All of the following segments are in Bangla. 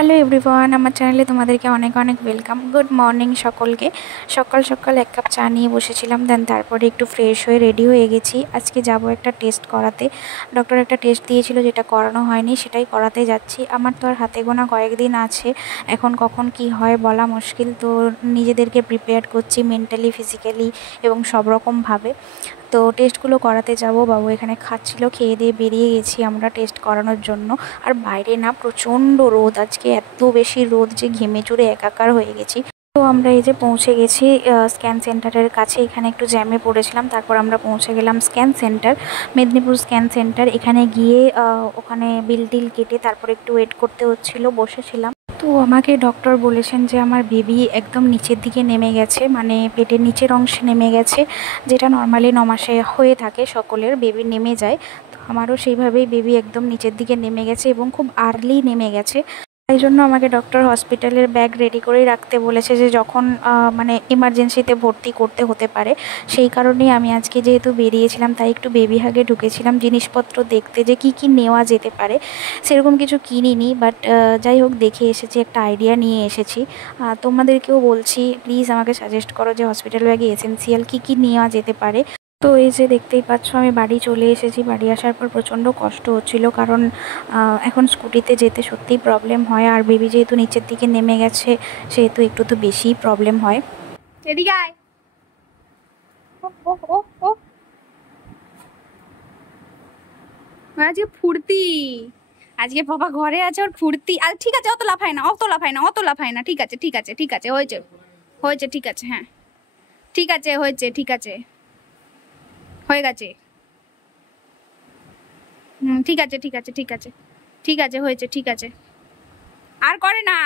হ্যালো এভরিওয়ান, আমার চ্যানেলে তোমাদেরকে অনেক অনেক ওয়েলকাম। গুড মর্নিং সকলকে। সকাল সকাল এক কাপ চা নিয়ে বসেছিলাম, দেন তারপরে একটু ফ্রেশ হয়ে রেডি হয়ে গেছি। আজকে যাব একটা টেস্ট করাতে। ডক্টর একটা টেস্ট দিয়েছিল, যেটা করানো হয়নি, সেটাই করাতে যাচ্ছি। আমার তো আর হাতে গোনা কয়েকদিন আছে, এখন কখন কি হয় বলা মুশকিল। তো নিজেদেরকে প্রিপেয়ার করছি মেন্টালি, ফিজিক্যালি এবং সব রকমভাবে। তো টেস্টগুলো করাতে যাব। বাবু এখানে খাচ্ছিল, খেয়ে দিয়ে বেরিয়ে গেছি আমরা টেস্ট করানোর জন্য। আর বাইরে না প্রচণ্ড রোদ, আজকে এত বেশি রোদ যে ঘেমে চুরে একাকার হয়ে গেছি। তো আমরা এই যে পৌঁছে গেছি স্ক্যান সেন্টারের কাছে। এখানে একটু জ্যামে পড়েছিলাম, তারপর আমরা পৌঁছে গেলাম scan centre, Medinipur scan centre. এখানে গিয়ে ওখানে বিল টিল কেটে তারপর একটু ওয়েট করতে হচ্ছিল, বসেছিলাম। তো আমাকে ডক্টর বলেছেন যে আমার বেবি একদম নিচের দিকে নেমে গেছে, মানে পেটের নিচের অংশে নেমে গেছে, যেটা নর্মালি 9 মাসে হয়ে থাকে, সকলের বেবি নেমে যায়। তো আমারও সেইভাবেই বেবি একদম নিচের দিকে নেমে গেছে এবং খুব আর্লি নেমে গেছে। তাই জন্য আমাকে ডক্টর হসপিটালের ব্যাগ রেডি করেই রাখতে বলেছে, যে যখন মানে এমার্জেন্সিতে ভর্তি করতে হতে পারে। সেই কারণেই আমি আজকে যেহেতু বেরিয়েছিলাম, তাই একটু বেবি হাগে ঢুকেছিলাম জিনিসপত্র দেখতে, যে কি কি নেওয়া যেতে পারে। সেরকম কিছু কিনিনি, বাট যাই হোক দেখে এসেছি, একটা আইডিয়া নিয়ে এসেছি। তোমাদেরকেও বলছি, প্লিজ আমাকে সাজেস্ট করো যে হসপিটাল ব্যাগে এসেন্সিয়াল কী কী নেওয়া যেতে পারে। তো এই যে দেখতেই পাচ্ছ, আমি বাড়ি চলে এসেছি। বাড়ি আসার পর প্রচণ্ড কষ্ট হচ্ছিল, কারণ এখন স্কুটিতে যেতে সত্যিই প্রবলেম হয়। আর বেবি যেহেতু নিচের দিকে নেমে গেছে, সেহেতু একটু তো বেশিই প্রবলেম হয়। এদিকে আয়। ও ও ও আজকে ফুর্তি, আজকে বাবা ঘরে আছে, ওর ফুর্তি। আর ঠিক আছে, অত লাফায় না, অত লাফায় না, অত লাফায় না। ঠিক আছে, ঠিক আছে, ঠিক আছে, হয়েছে, হয়েছে, ঠিক আছে, হ্যাঁ ঠিক আছে, হয়েছে, ঠিক আছে, হয়ে গেছে। ঠিক আছে, ঠিক আছে, ঠিক আছে, ঠিক আছে, হয়েছে, ঠিক আছে, আর করে না।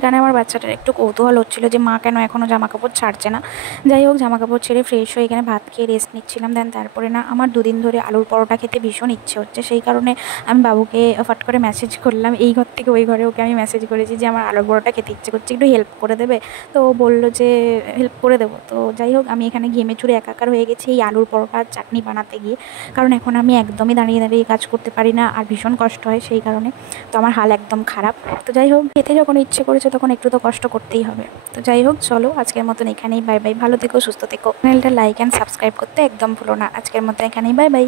এখানে আমার বাচ্চাটার একটু কৌতূহল হচ্ছিল যে মা কেন এখনও জামা কাপড় ছাড়ছে না। যাই হোক, জামা কাপড় ছেড়ে ফ্রেশ হয়ে এখানে ভাত খেয়ে রেস্ট নিচ্ছিলাম। দেন তারপরে না, আমার দুদিন ধরে আলুর পরোটা খেতে ভীষণ ইচ্ছে হচ্ছে। সেই কারণে আমি বাবুকে ফট করে মেসেজ করলাম, এই ঘর থেকে ওই ঘরে ওকে আমি মেসেজ করেছি যে আমার আলুর পরোটা খেতে ইচ্ছে করছে, একটু হেল্প করে দেবে। তো ও বললো যে হেল্প করে দেবো। তো যাই হোক, আমি এখানে ঘেমে চুরে একাকার হয়ে গেছি এই আলুর পরোটার চাটনি বানাতে গিয়ে, কারণ এখন আমি একদমই দাঁড়িয়ে দাঁড়িয়ে কাজ করতে পারি না, আর ভীষণ কষ্ট হয় সেই কারণে। তো আমার হাল একদম খারাপ। তো যাই হোক, খেতে যখন ইচ্ছে করেছে তখন একটু তো কষ্ট করতেই হবে। তো যাই হোক, চলো আজকের মতন এখানেই বাই বাই। ভালো থেকো, সুস্থ থেকো। চ্যানেলটা লাইক অ্যান্ড সাবস্ক্রাইব করতে একদম ভুলো না। আজকের মতো এখানেই বাই বাই।